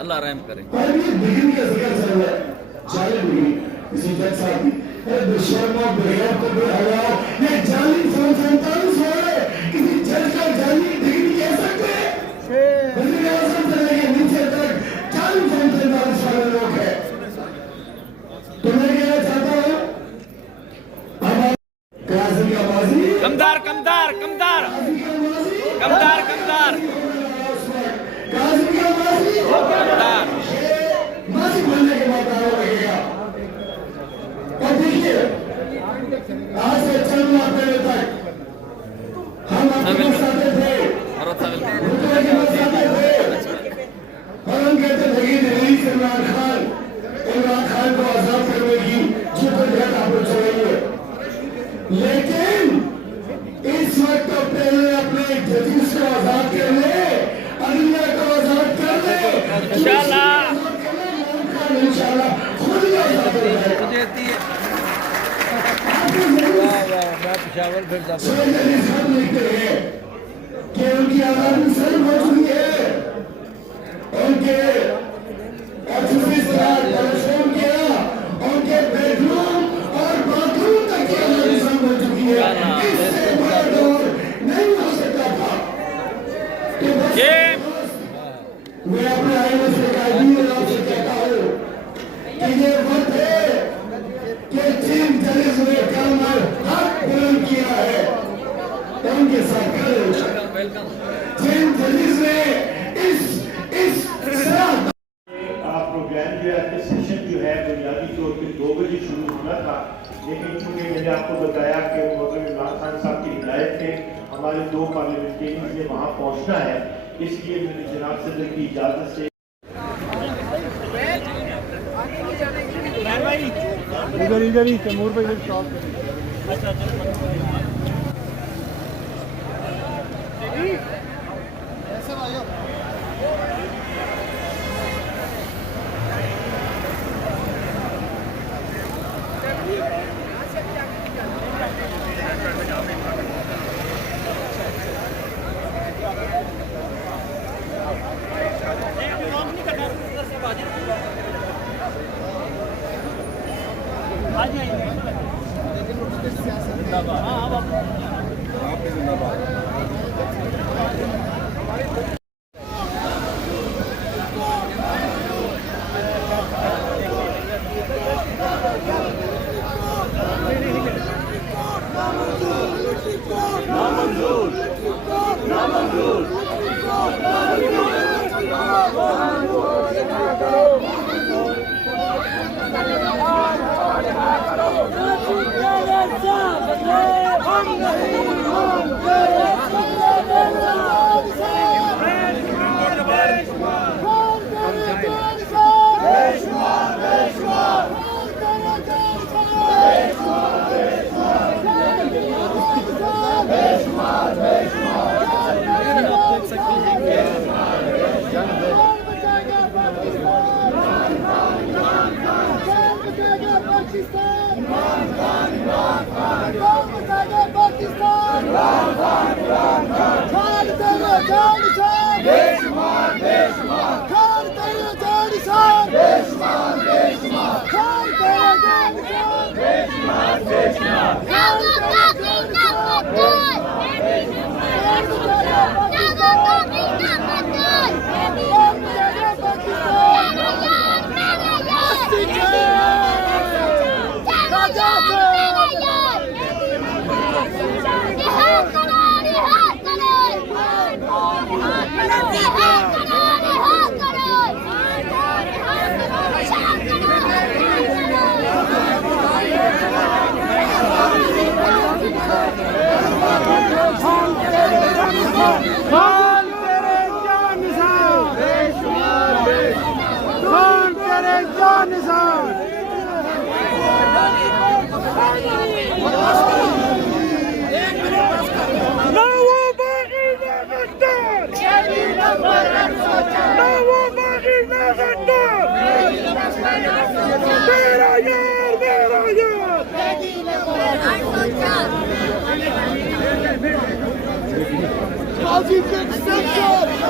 अल्लाह रहम करे। कमदार कमदार कमदार कमदार कमदार कमदार माजी बनने के बाद लगेगा। और देखिए आज से चंद माह पहले तक हम आपके साथ थे और हम कहते थे इमरान खान को आजाद करने की जद्दोजहद आप लोग चलाइए, लेकिन इस वक्त तो पहले अपने जजीज को आजाद कर ले, अलिया को आजाद कर ले, इंशाल्लाह खुद ही आजाद हो जाएगा। कि उनकी आजादी सही हो चुकी है, उनके एक्सरसाइज किया, उनके बेडरूम और बाथरूम तक की आजादी सही हो चुकी है। इससे बड़ा दौर नहीं हो सकता था। मैं अपने आईने से आपसे कहता हूँ कि ये वक्त है कि जिन जलीस ने कल हक बुलंद किया है उनके साथ खड़े हो जाए। जिन जलीस ने इस प्रोग्राम जो है सेशन जो है बुनियादी तौर पर 2 बजे शुरू होना था, लेकिन चूंकि मैंने आपको बताया कि मौलाना इमरान खान साहब की हिदायत पे हमारे 2 पार्लियामेंटेरियंस ने वहाँ पहुँचना है, इसलिए मैंने जनाब सदर की इजाज़त से इधर ही तैमूर भाई इधर stop. How's he fix that?